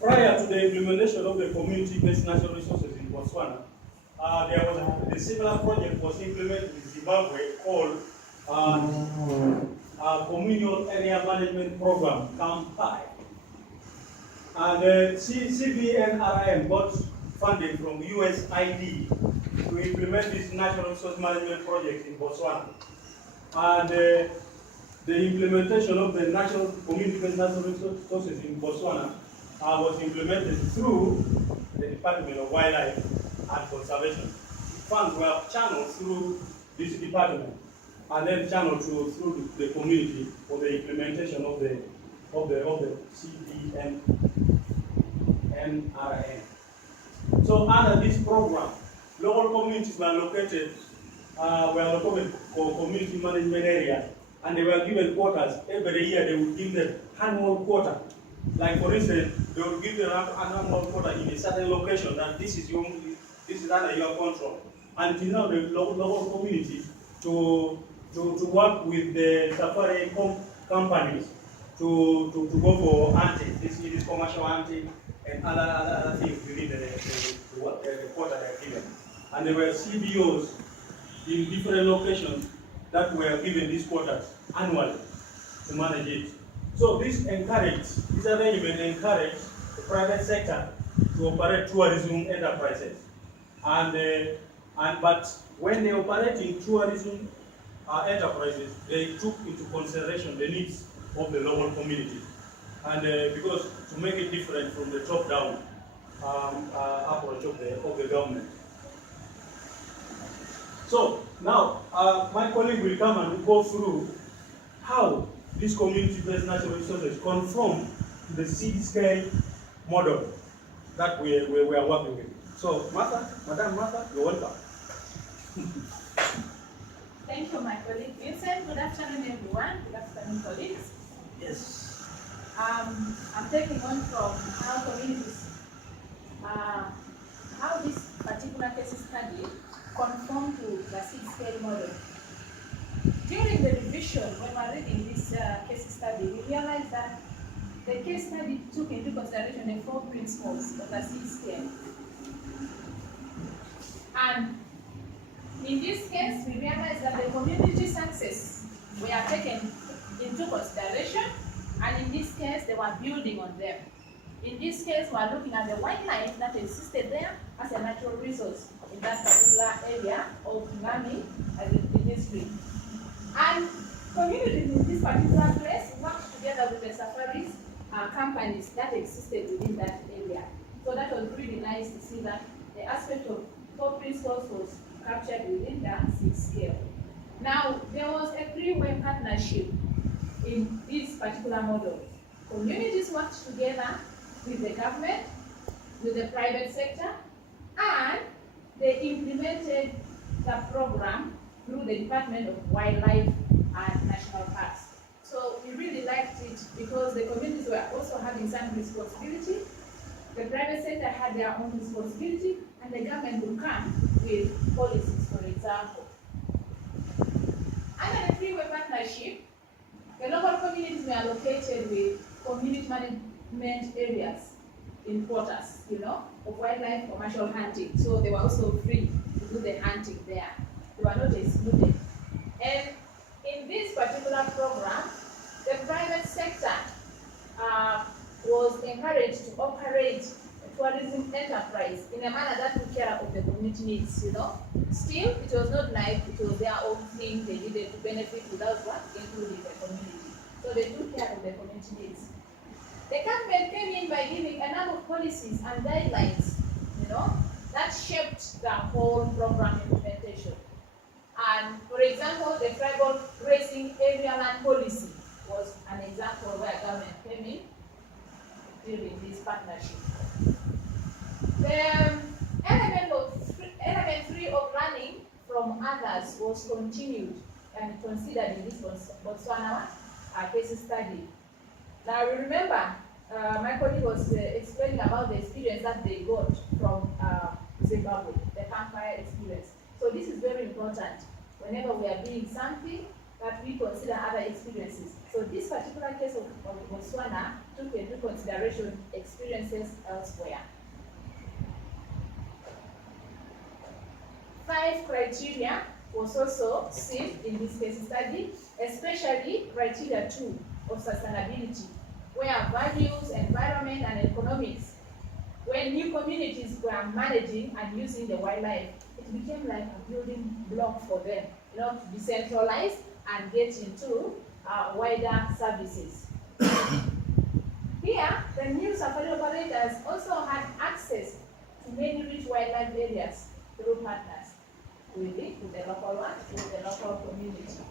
prior to the implementation of the community-based natural resources in Botswana, there was a similar project was implemented in Zimbabwe called Communal Area Management Program, CAMPI. And CBNRM got funding from USAID to implement this natural resource management project in Botswana. And the implementation of the natural community-based natural resources in Botswana was implemented through the Department of Wildlife and Conservation. Funds were channeled through this department and then channeled through the community for the implementation of the CBNRM. So under this program, local communities were located for community management area, and they were given quotas. Every year they would give them annual quota. Like for instance, they would give them an annual quota in a certain location that this is under your control. And it is now the local community to work with the safari companies to go for hunting. This is commercial hunting and other things within the quota they are given. And there were CBOs in different locations that were given these quotas annually to manage it. So this arrangement encouraged the private sector to operate tourism enterprises. But when they operate in tourism enterprises, they took into consideration the needs of the local community. And because to make it different from the top-down approach of the government. So now my colleague will come and go through how this community-based natural resources conform to the seed scale model that we are working with. So Madam Martha, you're welcome. Thank you, my colleague Vincent. Good afternoon, everyone. Good afternoon, colleagues. Yes. I'm taking on from how communities, how this particular case study conform to the seed scale model. During the revision, when we were reading this case study, we realized that the case study took into consideration the 4 principles of the seed scale. And in this case, we realized that the community success were taken into consideration, and in this case, they were building on them. In this case, we are looking at the wildlife that existed there as a natural resource in that particular area of Ngami as a district. And communities in this particular place worked together with the safaris companies that existed within that area. So that was really nice to see that the aspect of 4 principles was captured within the seed scale. Now, there was a 3-way partnership in this particular model. Communities worked together with the government, with the private sector, and they implemented the program through the Department of Wildlife and National Parks. So we really liked it because the communities were also having some responsibility. The private sector had their own responsibility, and the government would come with policies, for example. Under the 3-way partnership, the local communities were located with community management areas in quotas, of wildlife commercial hunting. So they were also free to do the hunting there. They were not excluded. And in this particular program, the private sector was encouraged to operate a tourism enterprise in a manner that took care of the community needs, Still, it was not like it was their own thing they needed to benefit without what? Including the community. So they took care of the community needs. The government came in by giving a number of policies and guidelines, that shaped the whole program implementation. And for example, the tribal grazing area land policy was an example where government came in during this partnership. The element 3 of learning from others was continued and considered in this Botswana case study. Now we remember my colleague was explaining about the experience that they got from Zimbabwe, the campfire experience. So this is very important. Whenever we are doing something, that we consider other experiences So this particular case of Botswana took into consideration experiences elsewhere. 5 criteria was also seen in this case study, especially criteria 2 of sustainability, where values, environment, and economics, when new communities were managing and using the wildlife, it became like a building block for them, to decentralize and get into wider services. Here, the new safari operators also had access to many rich wildlife areas through partners with the local one, with the local community.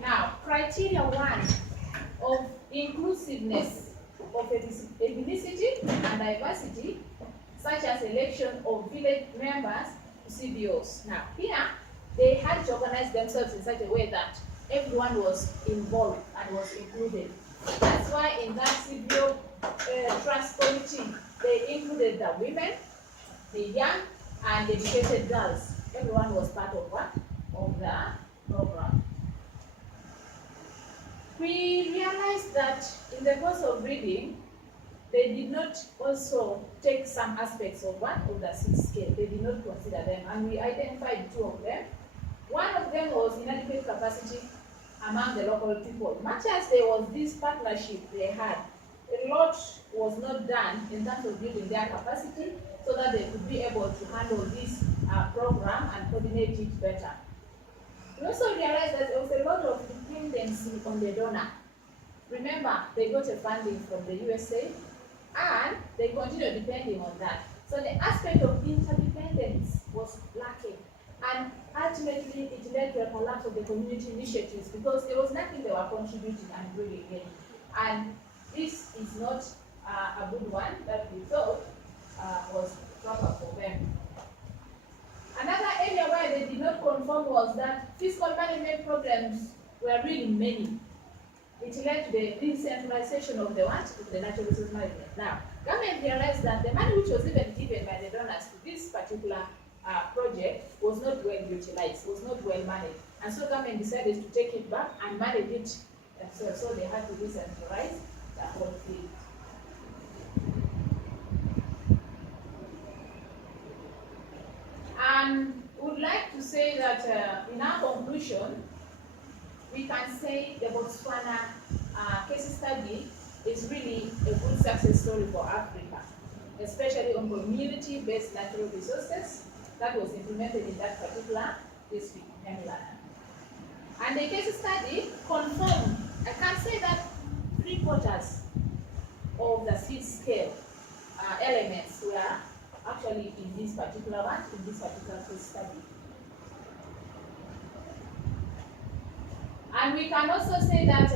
Now, criteria 1 of inclusiveness of ethnicity and diversity, such as election of village members to CBOs. Now, here, they had to organize themselves in such a way that everyone was involved and was included. That's why in that CBO trust committee, they included the women, the young, and educated girls. Everyone was part of what? Of the program. We realized that in the course of reading, they did not also take some aspects of what? Of the 6 scale. They did not consider them, and we identified 2 of them. One of them was inadequate capacity among the local people. Much as there was this partnership they had, a lot was not done in terms of building their capacity so that they could be able to handle this program and coordinate it better. We also realized that there was a lot of dependency on the donor. Remember, they got a funding from the USA and they continue depending on that. So the aspect of interdependence was lacking. And ultimately, it led to a collapse of the community initiatives because there was nothing they were contributing and bringing in. And this is not a good one that we thought was proper for them. Another area where they did not conform was that fiscal management programs were really many. It led to the decentralization of the what? Of the natural resource management. Now, government realized that the money which was even given by the donors to this particular project was not well utilized, was not well managed. And so government decided to take it back and manage it themselves. So they had to decentralize the whole thing. And would like to say that in our conclusion, we can say the Botswana case study is really a good success story for Africa, especially on community-based natural resources that was implemented in that particular district, Mainland. And the case study confirmed, I can say that 3/4 of the 6 scale elements were actually in this particular one, in this particular case study. And we can also say that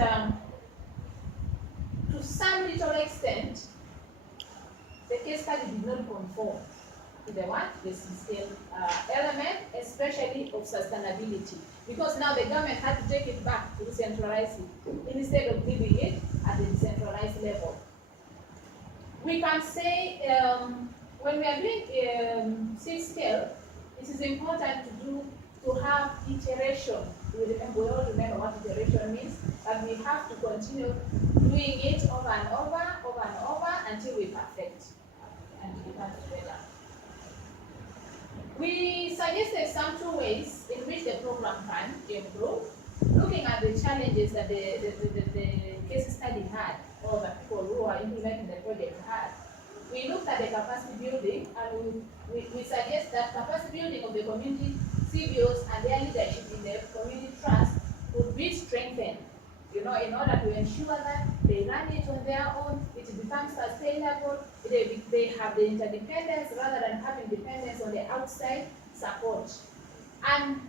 to some little extent, the case study did not conform to the what? The scale element, especially of sustainability. Because now the government had to take it back to decentralize it instead of leaving it at the decentralized level. We can say when we are doing 6 scale, it is important to have iteration. We all remember what iteration means, that we have to continue doing it over and over until we perfect and it becomes better. We suggested some 2 ways in which the program can improve, looking at the challenges that the case study had, or the people who are implementing the project had. We looked at the capacity building, and we suggest that capacity building of the community CBOs and their leadership in the community trust would be strengthened, in order to ensure that they run it on their own, it becomes sustainable, they have the interdependence rather than having dependence on the outside support. And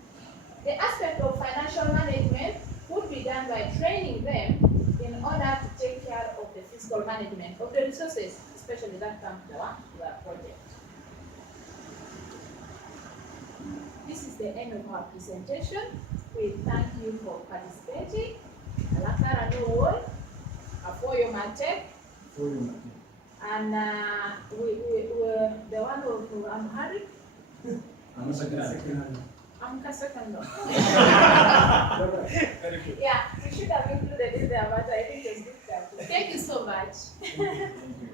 the aspect of financial management would be done by training them in order to take care of the fiscal management of the resources, especially that come to the project. This is the end of our presentation. We thank you for participating. Alakara no wall, Afoyo Mate, and the one of Amharic. I'm second. Yeah. should have included it there, but I think it's good job. Thank you so much. Thank you.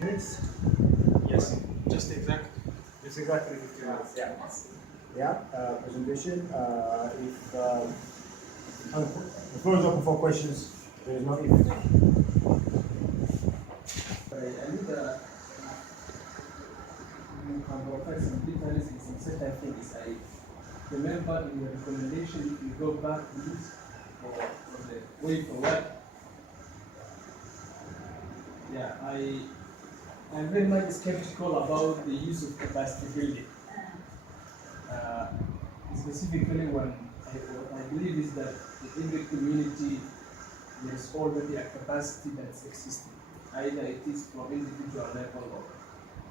Kids? Yes, just exactly. It's exactly 15 minutes. Yeah. Presentation. The floor is open for questions. There is no if. I need to provide some details in some certain things. I remember in your recommendation, if you go back to this for the way forward, I'm very much skeptical about the use of capacity building. Specifically, what I believe is that in the community there is already a capacity that's existing. Either it is from individual level or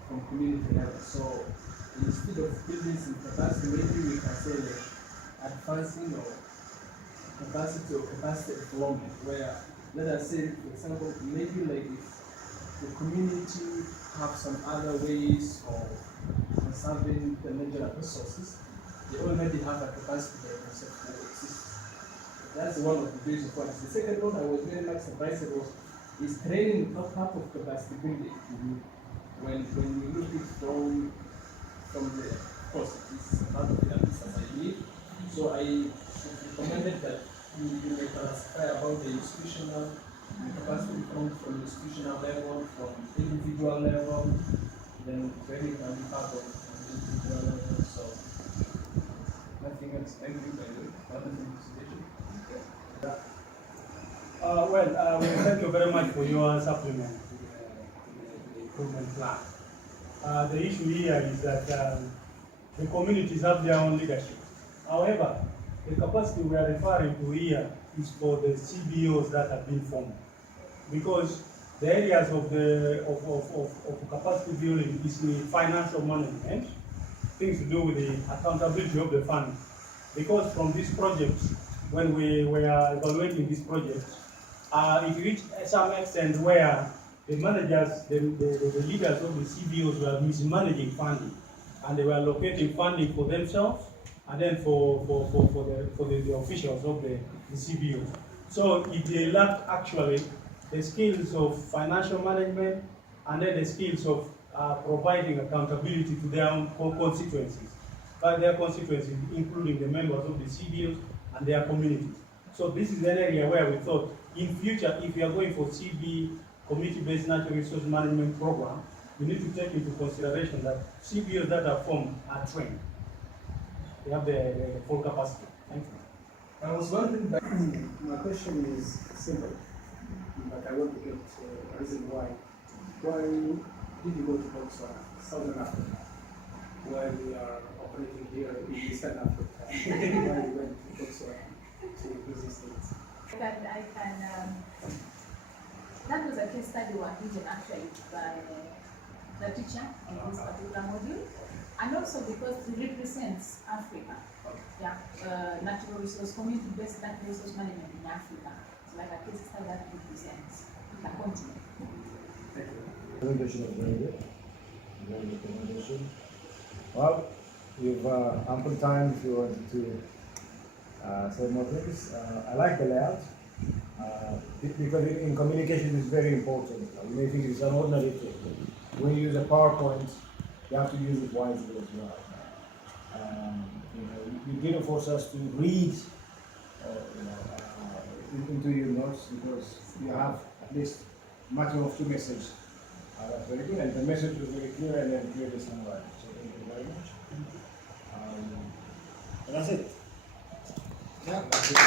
from community level. So instead of building some capacity, maybe we can say like advancing or capacity development, where let us say, for example, maybe like if the community have some other ways of conserving the natural resources, they already have a capacity that exists. That's one of the basic points. The second one I was very much surprised about is training not part of capacity building. When you look at it from the, of course, it's part of the business I need. So I recommended that you may classify about the institutional capacity from institutional level, from individual level, then training can be part of individual level. So nothing else. Thank you by the way. Thank you very much for your supplement to the improvement plan. The issue here is that the communities have their own leadership. However, the capacity we are referring to here is for the CBOs that have been formed, because the areas of capacity building is the financial management, things to do with the accountability of the fund. Because from this project, when we were evaluating this project, it reached some extent where the managers, the leaders of the CBOs were mismanaging funding, and they were allocating funding for themselves and then for the officials of the CBOs. So if they lacked actually the skills of financial management and then the skills of providing accountability to their own constituencies, but their constituencies, including the members of the CBOs and their communities. So this is an area where we thought, in future, if you are going for CB, community-based natural resource management program, we need to take into consideration that CBOs that are formed are trained. They have the full capacity. Thank you. I was wondering that My question is simple, but I want to get a reason why. Why did you go to Botswana, Southern Africa, while we are operating here in Eastern Africa? Why you went to Botswana to busy states? That was a case study one given actually by the teacher in this particular module, and also because it represents Africa. Yeah, natural resource, community-based natural resource management in Africa. It's like a case study that represents the continent. Thank you. Presentation was very good. Very good presentation. Well, you've ample time if you wanted to say more things. I like the layout because in communication it's very important. You may think it's an ordinary thing. When you use a PowerPoint, you have to use it wisely as well. You didn't force us to read into your notes because you have at least maximum of 2 messages. That's very good, and the message was very clear and then clearly summarized. So thank you very much. And that's it. Yeah, that's it.